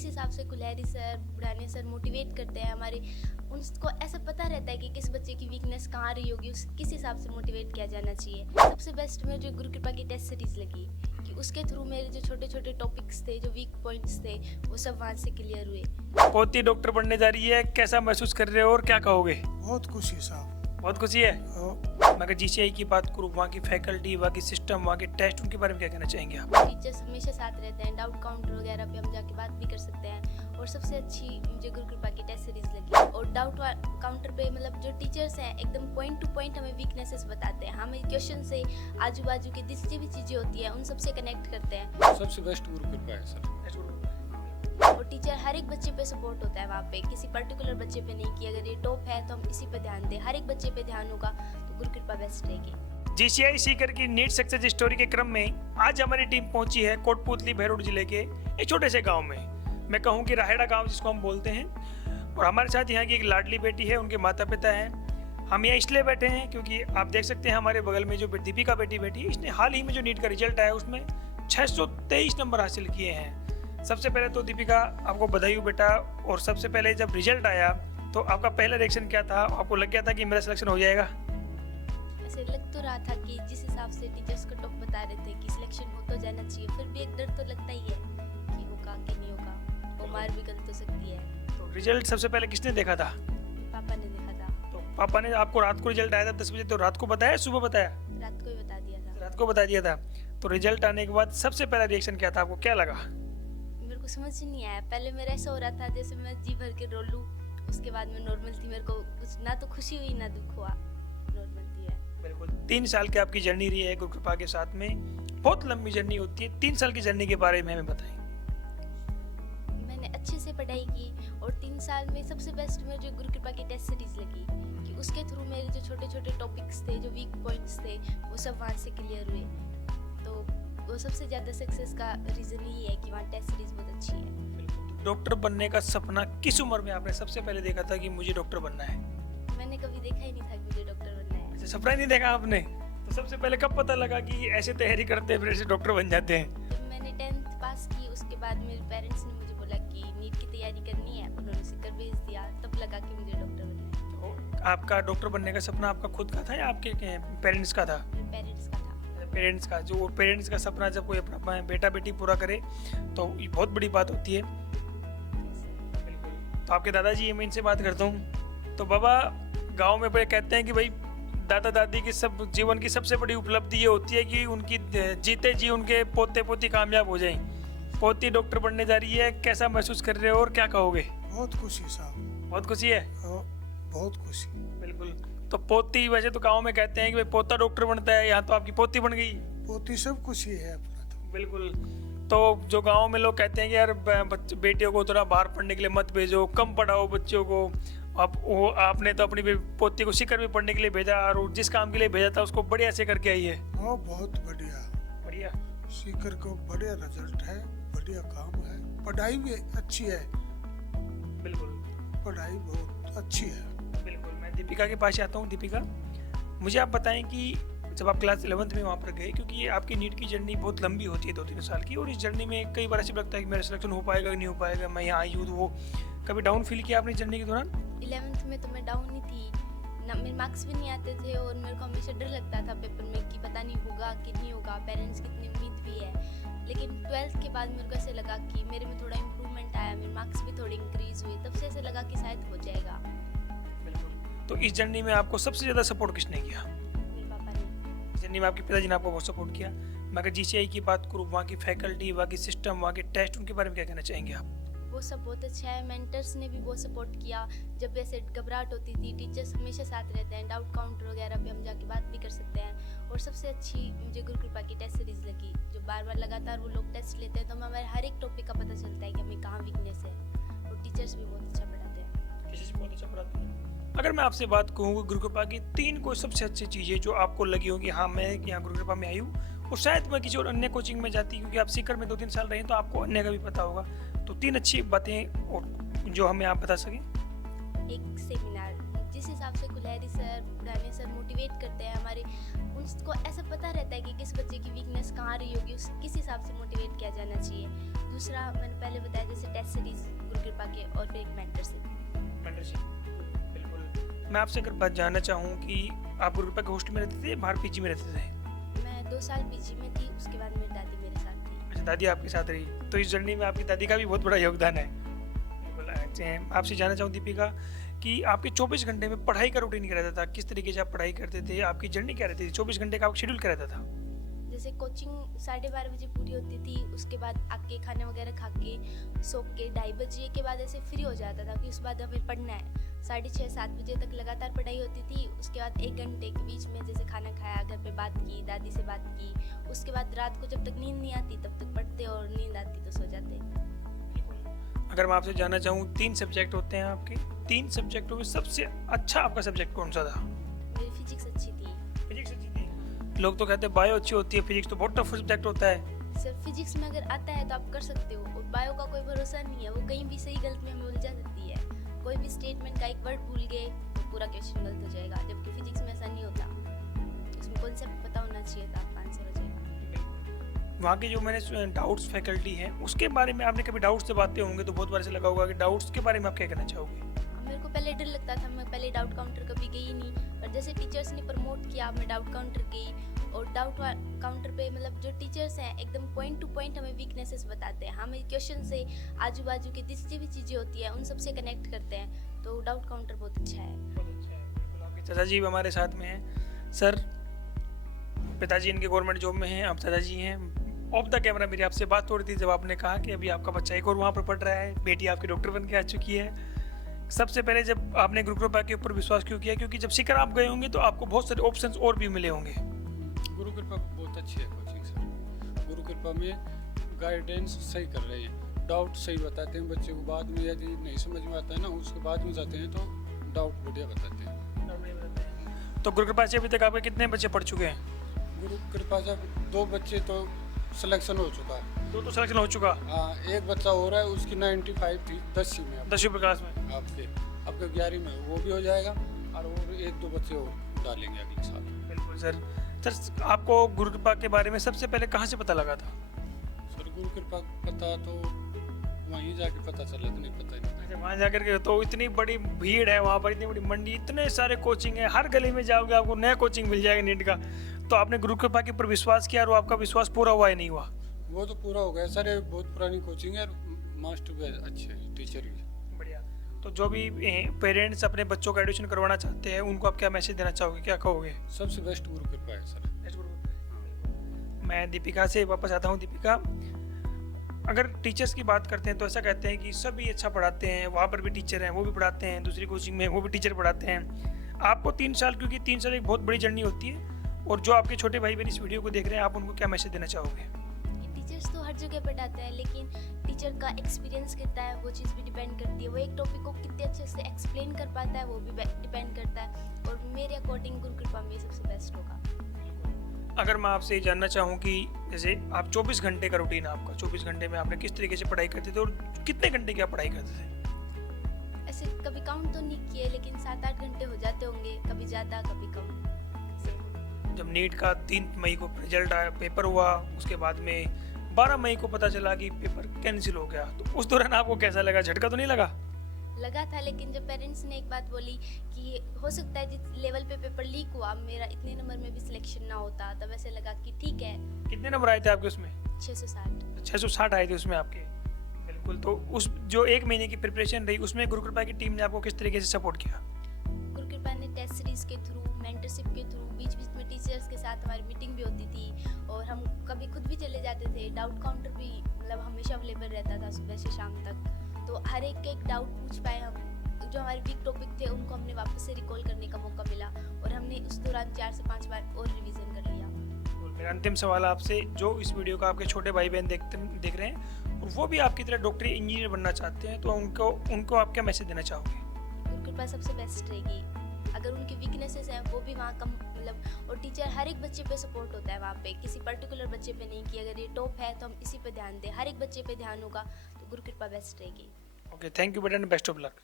जिस हिसाब से कुल्हैरी सर, बुढ़ाने सर मोटिवेट करते हैं हमारे, उनको ऐसा पता रहता है कि किस बच्चे की वीकनेस कहाँ रही होगी, उस किस हिसाब से मोटिवेट किया जाना चाहिए। सबसे बेस्ट में जो गुरु कृपा की टेस्ट सीरीज लगी कि उसके थ्रू मेरे जो छोटे छोटे टॉपिक्स थे, जो वीक पॉइंट्स थे, वो सब वहाँ से क्लियर हुए। पोती डॉक्टर बनने जा रही है, कैसा महसूस कर रहे हो और क्या कहोगे? बहुत खुशी साहब। बहुत खुशी है। और मैं GCI की बात करूँ, वहाँ की फैकल्टी, वहाँ की सिस्टम, वहाँ के टेस्ट, उनके बारे में क्या कहना चाहेंगे आप? टीचर्स हमेशा साथ रहते हैं, डाउट काउंटर वगैरह पे हम जाके बात भी कर सकते हैं। और सबसे अच्छी मुझे गुरु कृपा की टेस्ट सीरीज लगी। और डाउट काउंटर पे मतलब जो टीचर्स हैं एकदम पॉइंट टू पॉइंट हमें वीकनेसेस बताते हैं, हमें क्वेश्चन से आजू बाजू की जितनी भी चीज़ें होती हैं उन सबसे कनेक्ट करते हैं। सबसे बेस्ट गुरु कृपा है सर। और टीचर हर एक बच्चे पे सपोर्ट होता है वहाँ पे, किसी पर्टिकुलर बच्चे पे नहीं कि अगर ये टॉप है तो हम इसी पे ध्यान दें, हर एक बच्चे पे ध्यान होगा तो गुरु कृपा बेस्ट रहेगी। GCI सीकर की नीट सक्सेस स्टोरी के क्रम में आज हमारी टीम पहुंची है कोटपूतली भैरोड जिले के एक छोटे से गांव में। मैं कहूं कि राहेड़ा गांव जिसको हम बोलते हैं। और हमारे साथ यहाँ की एक लाडली बेटी है, उनके माता पिता हैं। हम यहाँ इसलिए बैठे हैं क्योंकि आप देख सकते हैं हमारे बगल में जो दीपिका बेटी बैठी, इसने हाल ही में जो नीट का रिजल्ट आया उसमें 623 नंबर हासिल किए हैं। सबसे पहले तो दीपिका आपको बधाई हो बेटा। और सबसे पहले जब रिजल्ट आया तो आपका पहला रिएक्शन क्या था? आपको लग गया था कि मेरा सिलेक्शन हो जाएगा? ऐसे लग तो रहा था कि जिस हिसाब से टीचर्स को टॉप बता रहे थे कि सिलेक्शन हो तो जाना चाहिए, फिर भी एक डर तो लगता ही है कि होगा कि नहीं होगा, वो मार भी गल तो सकती है। तो रिजल्ट सबसे पहले किसने देखा था? पापा ने देखा था। तो पापा ने आपको रात को रिजल्ट आया था 10 बजे, तो रात को बताया सुबह बताया? रात को ही बता दिया था। रात को बता दिया था। तो रिजल्ट आने के बाद सबसे पहला रिएक्शन क्या था? आपको क्या लगा? मेरे को समझ ही नहीं आया। पहले मेरा ऐसा हो रहा था जैसे मैं जी भर के रो लूं, उसके बाद मैं नॉर्मल थी, मेरे को कुछ ना तो खुशी हुई ना दुख हुआ, नॉर्मल थी मैं। बिल्कुल 3 साल की आपकी जर्नी रही है गुरु कृपा के साथ में, बहुत लंबी जर्नी होती है। 3 साल की जर्नी के बारे में हमें बताएं। मैंने अच्छे से पढ़ाई की और 3 साल में सबसे बेस्ट में जो गुरु कृपा की टेस्ट सीरीज लगी कि उसके थ्रू मेरे जो छोटे छोटे टॉपिक्स थे, जो वीक पॉइंट्स थे, वो सब वहाँ से क्लियर हुए। तो वो सबसे ज़्यादा सक्सेस का रीज़न यही है कि वहाँ टेस्ट सीरीज बहुत अच्छी है। डॉक्टर बनने का सपना किस उम्र में आपने सबसे पहले देखा था कि मुझे डॉक्टर बनना है? मैंने कभी देखा ही नहीं था कि मुझे डॉक्टर बनना है। अच्छा, सपना ही नहीं देखा आपने? तो सबसे पहले कब पता लगा कि ऐसे तैयारी करते हैं फिर ऐसे डॉक्टर बन जाते हैं? जब मैंने 10th पास की उसके बाद मेरे पेरेंट्स ने मुझे बोला कि नीट की तैयारी करनी है, उन्होंने सिक्कर भेज दिया, तब लगा कि मुझे डॉक्टर बनना है। तो आपका डॉक्टर बनने का सपना आपका खुद का था या आपके पेरेंट्स का था? मेरे पेरेंट्स का था। पेरेंट्स का, जो पेरेंट्स का सपना जब कोई अपना बेटा बेटी पूरा करे तो ये बहुत बड़ी बात होती है। तो आपके दादाजी, मैं इनसे बात करता हूँ। तो बाबा, गांव में बड़े कहते हैं कि भाई दादा दादी की सब जीवन की सबसे बड़ी उपलब्धि ये होती है कि उनकी जीते जी उनके पोते पोती कामयाब हो जाएं। पोती डॉक्टर बनने जा रही है, कैसा महसूस कर रहे हो और क्या कहोगे? बहुत खुशी साहब। बहुत खुशी है। और बहुत खुशी। बिल्कुल। तो पोती, वैसे तो गाँव में कहते हैं कि भाई पोता डॉक्टर बनता है, यहाँ तो आपकी पोती बन गई। पोती सब खुशी है अपना तो। बिल्कुल। तो जो गांव में लोग कहते हैं कि यार बेटियों को थोड़ा बाहर पढ़ने के लिए मत भेजो, कम पढ़ाओ बच्चों को। अब वो आपने तो अपनी पोती को सीकर भी पढ़ने के लिए भेजा और जिस काम के लिए भेजा था उसको बढ़िया से करके आई है। हाँ बहुत बढ़िया। बढ़िया। सीकर को बढ़िया रिजल्ट है, बढ़िया काम है, पढ़ाई भी अच्छी है। बिल्कुल पढ़ाई बहुत अच्छी है। बिल्कुल। मैं दीपिका के पास आता हूँ। दीपिका, मुझे आप बताएं कि जब आप क्लास 11th में वहाँ पर गए, क्योंकि आपकी नीट की जर्नी बहुत लंबी होती है 2-3 साल की, और इस जर्नी में कई बार ऐसे लगता है कि मेरा सिलेक्शन हो पाएगा कि नहीं हो पाएगा, मैं यहाँ आई हूँ तो वो कभी डाउन फील किया आपने जर्नी के दौरान? 11th में तो मैं डाउन ही थी ना, मेरे मार्क्स भी नहीं आते थे और मेरे को हमेशा डर लगता था पेपर में कि पता नहीं होगा कि नहीं होगा, पेरेंट्स की इतनी उम्मीद भी है। लेकिन 12th के बाद मेरे को ऐसे लगा कि मेरे में थोड़ा इम्प्रूवमेंट आया, मेरे मार्क्स भी थोड़े इंक्रीज हुए, तब से ऐसे लगा कि शायद हो जाएगा। बिल्कुल। तो इस जर्नी में आपको सबसे ज़्यादा सपोर्ट किसने किया? मेरे पापा ने। इस जर्नी में आपके पिताजी ने आपको बहुत सपोर्ट किया। मैं अगर GCI की बात करूँ, वहाँ की फैकल्टी, वहाँ की सिस्टम, वहाँ के टेस्ट, उनके बारे में क्या कहना चाहेंगे आप? वो सब बहुत अच्छा है। मेंटर्स ने भी बहुत सपोर्ट किया, जब वैसे घबराहट होती थी टीचर्स हमेशा साथ रहते हैं, डाउट काउंटर वगैरह पे हम जाके बात भी कर सकते हैं। और सबसे अच्छी मुझे गुरु कृपा की टेस्ट सीरीज लगी, जो बार बार लगातार वो लोग टेस्ट लेते हैं तो हमें हर एक टॉपिक का पता चलता है कि हमें कहाँ वीकनेस है। और टीचर्स भी बहुत अच्छा पढ़ाते हैं। टीचर्स बहुत अच्छा पढ़ाते हैं। अगर मैं आपसे बात कहूँ गुरु कृपा की 3 कोई सबसे अच्छी चीज़ें जो आपको लगी होगी, हाँ मैं यहाँ गुरु कृपा में आई हूँ और शायद मैं किसी और अन्य कोचिंग में जाती, क्योंकि आप सीकर में 2-3 साल रहे हैं तो आपको अन्य का भी पता होगा, तो 3 अच्छी बातें और जो हमें आप बता सकें। एक सेमिनार, जिस हिसाब से कुल्हैरी सर, बुढ़ाने सर मोटिवेट करते हैं हमारे, उनको ऐसा पता रहता है कि किस बच्चे की वीकनेस कहाँ रही होगी, उस किस हिसाब से मोटिवेट किया जाना चाहिए। दूसरा मैंने पहले बताया जैसे टेस्ट सीरीज के, और फिर एक मेंटरशिप। बिल्कुल। मैं आपसे अगर बात जानना चाहूँ कि आप गुरुकृपा के हॉस्टल में रहते थे, बाहर पीजी में रहते थे? मैं 2 साल पीजी में थी, उसके बाद मेरी दादी मेरे साथ थी। अच्छा, दादी आपके साथ रही, तो इस जर्नी में आपकी दादी का भी बहुत बड़ा योगदान है। बिल्कुल। आपसे जानना चाहूँ दीपिका कि आपके 24 घंटे में पढ़ाई का रूटीन क्या रहता था? किस तरीके से आप पढ़ाई करते थे? आपकी जर्नी क्या रहती थी? 24 घंटे का आपका शेड्यूल क्या रहता था? जैसे कोचिंग 12:30 बजे पूरी होती थी, उसके बाद आके खाना वगैरह खा के सो के 2:30 बजे के बाद ऐसे फ्री हो जाता था कि उसके बाद हमें पढ़ना है। 6:30-7 बजे तक लगातार पढ़ाई होती थी। उसके बाद 1 घंटे के बीच में जैसे खाना खाया, घर पे बात की, दादी से बात की। उसके बाद रात को जब तक नींद नहीं आती तब तक पढ़ते, और नींद आती तो सो जाते। अगर मैं आपसे जानना चाहूँ, 3 सब्जेक्ट होते हैं आपके, 3 सब्जेक्टों में सबसे अच्छा आपका सब्जेक्ट कौन सा था? मेरी फिजिक्स अच्छी थी। फिजिक्स अच्छी थी। लोग तो कहते हैं बायो अच्छी होती है, फिजिक्स तो बहुत टफ सब्जेक्ट होता है। सिर्फ फिजिक्स में अगर आता है तो आप कर सकते हो, और बायो का कोई भरोसा नहीं है, वो कहीं भी सही गलत में हमें उलझा सकती है। कोई भी स्टेटमेंट का एक वर्ड भूल गए तो पूरा क्वेश्चन गलत हो जाएगा, जबकि फिजिक्स में ऐसा नहीं होता। उसमें कॉन्सेप्ट पता होना चाहिए था, आपका आंसर हो जाएगा। वहाँ के जो मैंने डाउट्स फैकल्टी हैं उसके बारे में आपने कभी डाउट्स से बातें होंगे तो बहुत बार से लगा होगा कि डाउट्स के बारे में आप क्या कहना चाहोगे? मेरे को पहले डर लगता था, मैं पहले डाउट काउंटर कभी गई नहीं, पर जैसे टीचर्स ने प्रमोट किया मैं डाउट काउंटर गई, और डाउट काउंटर पे मतलब जो टीचर्स हैं एकदम पॉइंट टू पॉइंट हमें वीकनेसेस बताते हैं, हमें क्वेश्चन से आजू बाजू की जितनी भी चीज़ें होती हैं उन सबसे कनेक्ट करते हैं, तो डाउट काउंटर बहुत अच्छा है। बिल्कुल। आपके चाचा जी भी हमारे साथ में हैं। सर, पिताजी इनके गवर्नमेंट जॉब में हैं, आप दादाजी हैं। ऑफ द कैमरा मेरी आपसे बात हो रही थी जब आपने कहा कि अभी आपका बच्चा एक और वहाँ पर पढ़ रहा है, बेटी आपकी डॉक्टर बन के आ चुकी है। सबसे पहले जब आपने गुरुकृपा के ऊपर विश्वास क्यों किया? क्योंकि जब सीकर आप गए होंगे तो आपको बहुत सारे ऑप्शंस और भी मिले होंगे। गुरुकृपा बहुत अच्छी है कोचिंग सर। गुरुकृपा में गाइडेंस सही कर रहे हैं, डाउट सही बताते हैं बच्चे को। बाद में यदि नहीं समझ में आता है ना, उसके बाद में जाते हैं तो डाउट बढ़िया बताते हैं। तो गुरुकृपा से अभी तक आपके कितने बच्चे पढ़ चुके हैं? गुरुकृपा से 2 बच्चे तो सिलेक्शन हो चुका है। 2 तो सिलेक्शन हो चुका। हाँ, एक बच्चा हो रहा है, उसकी 95 थी 10वीं में। 10वीं क्लास में आपके 11वीं में वो भी हो जाएगा, और 1-2 बच्चे और डालेंगे अगले साल। बिल्कुल सर। सर, आपको गुरुकृपा के बारे में सबसे पहले कहाँ से पता लगा था? सर, गुरुकृपा पता तो वहीं जाके पता चला, तो नहीं पता ही नहीं। अच्छा, वहाँ जाकर के तो इतनी बड़ी भीड़ है वहाँ पर, इतनी बड़ी मंडी, इतने सारे कोचिंग है, हर गली में जाओगे आपको नया कोचिंग मिल जाएगा नीट का। तो आपने गुरुकृपा के ऊपर विश्वास किया और आपका विश्वास पूरा हुआ या नहीं हुआ? वो तो पूरा हो गया सर, ये बहुत पुरानी कोचिंग है, मास्टर भी अच्छे हैं, टीचर भी। बढ़िया। तो जो भी पेरेंट्स अपने बच्चों का एडमिशन करवाना चाहते हैं उनको आप क्या मैसेज देना चाहोगे, क्या कहोगे? सबसे बेस्ट गुरुकृपा है सर। मैं दीपिका से वापस आता हूँ। दीपिका, अगर टीचर्स की बात करते हैं तो ऐसा कहते हैं कि सभी अच्छा पढ़ाते हैं, वहाँ पर भी टीचर हैं वो भी पढ़ाते हैं, दूसरी कोचिंग में वो भी टीचर पढ़ाते हैं। आपको 3 साल, क्योंकि 3 साल एक बहुत बड़ी जर्नी होती है, और जो आपके छोटे भाई बहन इस वीडियो को देख रहे हैं आप उनको क्या मैसेज देना चाहोगे? टीचर्स तो हर जगह पढ़ाते हैं, लेकिन टीचर का एक्सपीरियंस कितना है वो चीज़ भी डिपेंड करती है। वो एक टॉपिक को कितने अच्छे से एक्सप्लेन कर पाता है वो भी डिपेंड करता है, और मेरे अकॉर्डिंग गुरुकृपा में सबसे बेस्ट होगा। अगर मैं आपसे ये जानना चाहूँ कि जैसे आप 24 घंटे का रूटीन है आपका, 24 घंटे में आपने किस तरीके से पढ़ाई करते थे और कितने घंटे की आप पढ़ाई करते थे? ऐसे कभी काउंट तो नहीं किए, लेकिन 7-8 घंटे हो जाते होंगे, कभी ज़्यादा कभी कम। जब नीट का 3 मई को रिजल्ट आया, पेपर हुआ, उसके बाद में 12 मई को पता चला कि पेपर कैंसिल हो गया, तो उस दौरान आपको कैसा लगा? झटका तो नहीं लगा? लगा था, लेकिन जब पेरेंट्स ने एक बात बोली कि हो सकता है जिस लेवल पे पेपर लीक हुआ मेरा इतने नंबर में भी सिलेक्शन ना होता, तब ऐसे लगा कि ठीक है। कितने नंबर आए थे आपके उसमें? 660। 660 आए थे उसमें आपके। बिल्कुल। तो उस जो 1 महीने की प्रिपरेशन रही उसमें गुरुकृपा की टीम ने आपको किस तरीके से सपोर्ट किया? गुरुकृपा ने टेस्ट सीरीज के थ्रू, मेंटरशिप के थ्रू, बीच बीच में टीचर्स के साथ हमारी मीटिंग भी होती थी, और हम कभी खुद भी चले जाते थे। डाउट काउंटर भी मतलब हमेशा अवेलेबल रहता था सुबह से शाम तक, तो हर एक डाउट पूछ पाए हम। जो हमारे वीक टॉपिक थे उनको हमने वापस से रिकॉल करने का मौका मिला, और हमने उस दौरान 4 से 5 बार और रिवीजन कर लिया। मेरा अंतिम सवाल आपसे, जो इस वीडियो का आपके छोटे भाई बहन देख रहे हैं और वो भी आपकी तरह डॉक्टरी इंजीनियर बनना चाहते हैं, तो उनको आप क्या मैसेज देना चाहोगे? गुरुकृपा सबसे बेस्ट रहेगी। अगर उनकी वीकनेसेस हैं वो भी वहाँ कम मतलब, और टीचर हर एक बच्चे पे सपोर्ट होता है वहाँ पे, किसी पर्टिकुलर बच्चे पे नहीं कि अगर ये टॉप है तो हम इसी पे ध्यान दें, हर एक बच्चे पे ध्यान होगा, तो गुरुकृपा बेस्ट रहेगी। ओके, थैंक यू बेटा, बेस्ट ऑफ लक।